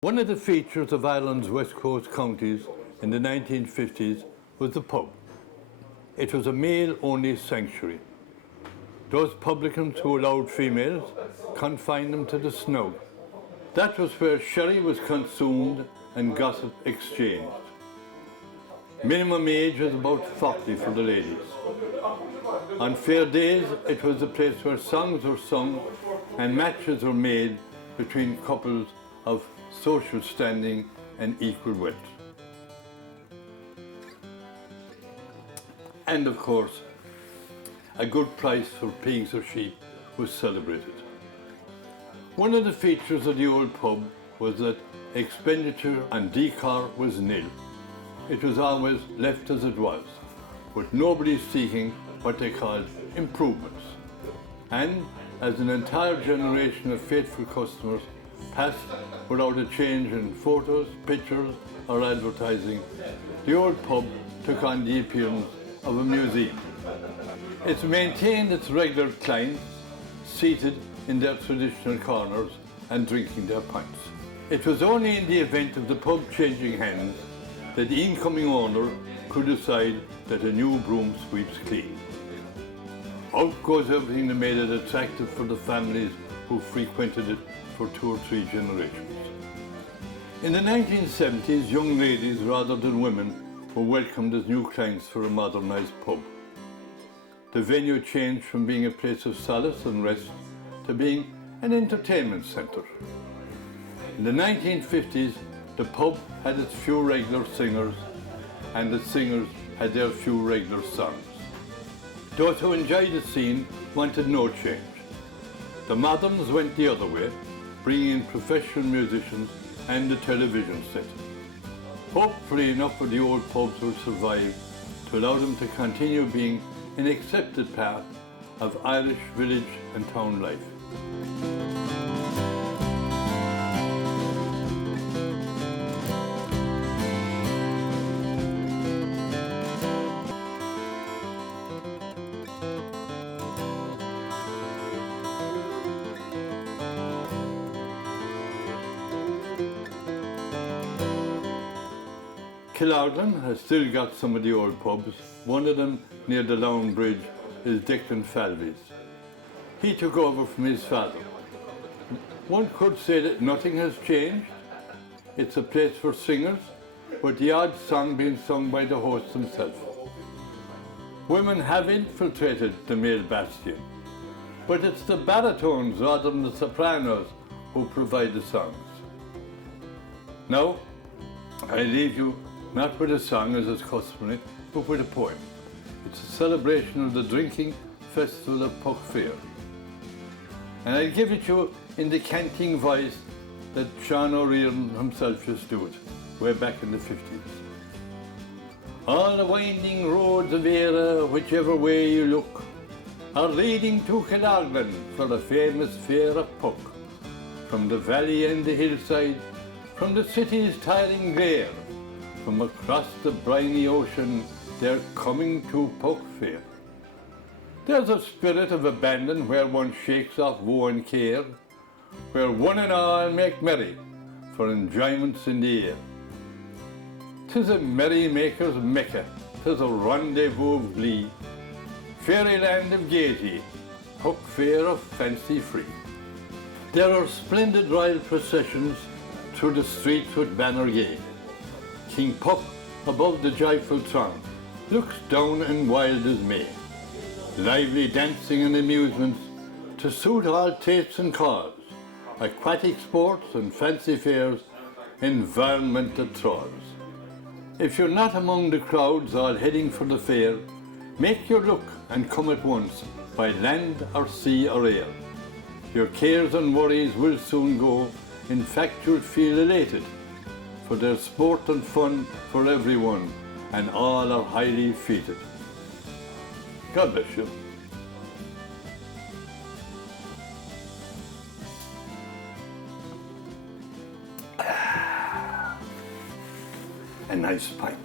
One of the features of Ireland's West Coast counties in the 1950s was the pub. It was a male-only sanctuary. Those publicans who allowed females confined them to the snout. That was where sherry was consumed and gossip exchanged. Minimum age was about 40 for the ladies. On fair days, it was the place where songs were sung and matches were made between couples of social standing and equal wealth. And of course, a good price for pigs or sheep was celebrated. One of the features of the old pub was that expenditure on decor was nil. It was always left as it was, with nobody seeking what they called improvements. And as an entire generation of faithful customers passed without a change in photos, pictures or advertising, the old pub took on the appearance of a museum. It maintained its regular clients seated in their traditional corners and drinking their pints. It was only in the event of the pub changing hands that the incoming owner could decide that a new broom sweeps clean. Out goes everything that made it attractive for the families who frequented it for 2 or 3 generations. In the 1970s, young ladies rather than women were welcomed as new clients for a modernised pub. The venue changed from being a place of solace and rest to being an entertainment centre. In the 1950s, the pub had its few regular singers and the singers had their few regular songs. Those who enjoyed the scene wanted no change. The moderns went the other way, bringing in professional musicians and the television set. Hopefully enough of the old pubs will survive to allow them to continue being an accepted part of Irish village and town life. Killorglin has still got some of the old pubs. One of them, near the Lown Bridge, is Declan Falveys. He took over from his father. One could say that nothing has changed. It's a place for singers, with the odd song being sung by the host himself. Women have infiltrated the male bastion, but it's the baritones rather than the sopranos who provide the songs. Now, I leave you not with a song as is customary, but with a poem. It's a celebration of the drinking festival of Puck Fair. And I'll give it you in the canting voice that Sean O'Reilly himself used to do it, way back in the 50s. All the winding roads of Era, whichever way you look, are leading to Killorglin for the famous fair of Puck. From the valley and the hillside, from the city's tiring glare, from across the briny ocean, they're coming to Puck Fair. There's a spirit of abandon where one shakes off woe and care, where one and all make merry for enjoyments in the air. 'Tis a merrymaker's mecca, 'tis a rendezvous of glee, fairyland of gaiety, Puck Fair of fancy free. There are splendid royal processions through the streets with banner gay. King Puck, above the joyful throng, looks down and wild as May. Lively dancing and amusements to suit all tastes and calls, aquatic sports and fancy fairs, environment that thralls. If you're not among the crowds all heading for the fair, make your look and come at once, by land or sea or air. Your cares and worries will soon go, in fact you'll feel elated, for there's sport and fun for everyone, and all are highly feted. God bless you. A nice pint.